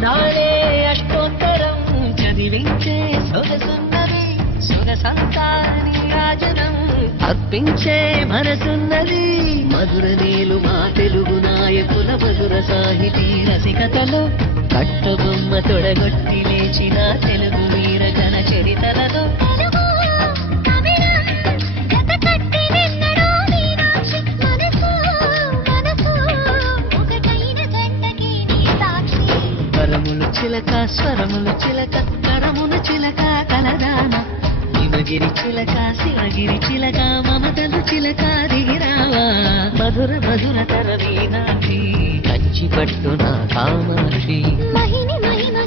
ఇన్నాళ్ళే అష్టోత్తరం చదివించే సొగసున్నది సుగసంతాని రాజనం అర్పించే మనసున్నది. మధుర నీలు మా తెలుగు నాయకుల మధుర సాహితీ రసికతలో కట్టబొమ్మ తొడగొట్టి లేచిన చిలక స్వరములు చిలక కరములు చిలక కలదాన. హిమగిరి చిలక శివగిరి చిలక మమతలు చిలక దిగిరావా. మధుర మధుర తర వీణాక్షి కంచి పట్టు నా కామాక్షి. మహిని మహిమ